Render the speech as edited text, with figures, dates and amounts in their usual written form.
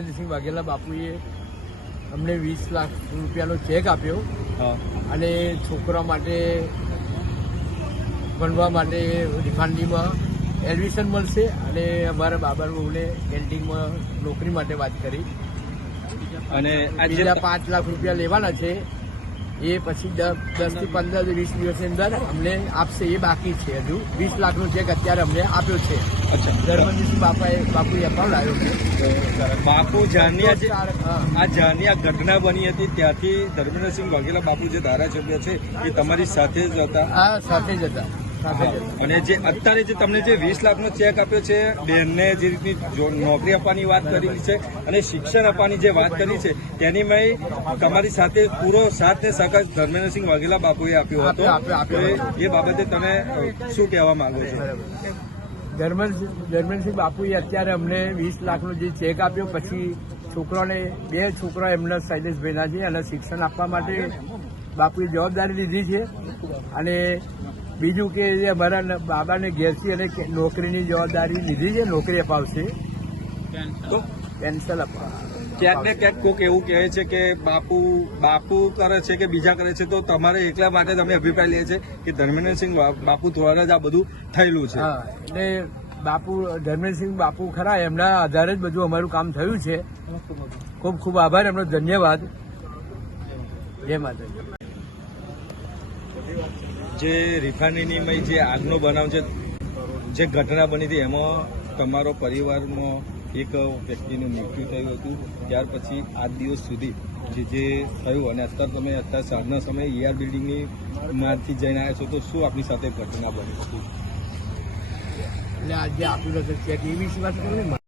ધર્મેન્દ્રસિંહ વાઘેલા બાપુએ અમને 20 લાખ રૂપિયાનો ચેક આપ્યો અને છોકરા માટે ભણવા માટે રિફાઇનરીમાં એડમિશન મળશે અને અમારા બાબાને કેન્ટીનમાં નોકરી માટે વાત કરી અને બીજા 5 લાખ રૂપિયા લેવાના છે એ પછી 10 થી 15 20 દિવસની અંદર અમને આપશે એ બાકી છે. હજુ 20 લાખનો ચેક અત્યારે અમને આપ્યો છે. ધર્મેન્દ્રસિંહ બાપુએ અકાઉન્ટ આવ્યો છે. બાપુ જ્યારની આ ઘટના બની હતી ત્યાંથી ધર્મેન્દ્રસિંહ વાઘેલા બાપુ જે ધારાસભ્ય છે એ તમારી સાથે જ હતા? હા, સાથે જ હતા. અને જે અત્યારે જે તમને જે 20 લાખનો ચેક આપ્યો છે, બેનને જે રીતની નોકરી આપવાની વાત કરેલી છે અને શિક્ષણ આપવાની જે વાત કરી છે તેની મેં તમારી સાથે પૂરો સાથ ને સહકાર ધર્મેન્દ્રસિંહ વાઘેલા બાપુએ આપ્યો હતો. એ બાબતે તમે શું કહેવા માંગો છો? ધર્મેન્દ્રસિંહ બાપુએ અત્યારે અમને 20 લાખનો જે ચેક આપ્યો, પછી છોકરાને 2 છોકરા એમના શૈલેષભાઈના છે અને શિક્ષણ આપવા માટે બાપુએ જવાબદારી લીધી છે. અને બીજું કે અમારા બાબાને ઘેરથી અને નોકરીની જવાબદારી લીધી છે, નોકરી અપાવશે, પેન્શન અપાવ. ક્યાંક ને ક્યાંક કોઈક એવું કહે છે કે બાપુ કરે છે કે બીજા કરે છે, તો તમારે એકલા માટે તમે અભિપ્રાય લે છે કે ધર્મેન્દ્રસિંહ બાપુ દ્વારા જ આ બધું થયેલું છે? હા, એટલે ધર્મેન્દ્રસિંહ બાપુ ખરા, એમના આધારે જ બધું અમારું કામ થયું છે. ખૂબ ખૂબ આભાર, એમનો ધન્યવાદ. જય માતાજી. જે રિફાઇનરીમાં જે આગનો બનાવ છે, જે ઘટના બની હતી એમાં તમારો પરિવારમાં એક વ્યક્તિનું મૃત્યુ થયું હતું. ત્યાર પછી આજ દિવસ સુધી જે થયું અને અત્યારે સાંજના સમયે ER બિલ્ડિંગની માંથી જઈને આવ્યા છો, તો શું આપની સાથે ઘટના બની હતી? એટલે આજે આપ્યું નથી ચેક એ વિશે વાત કરું ને.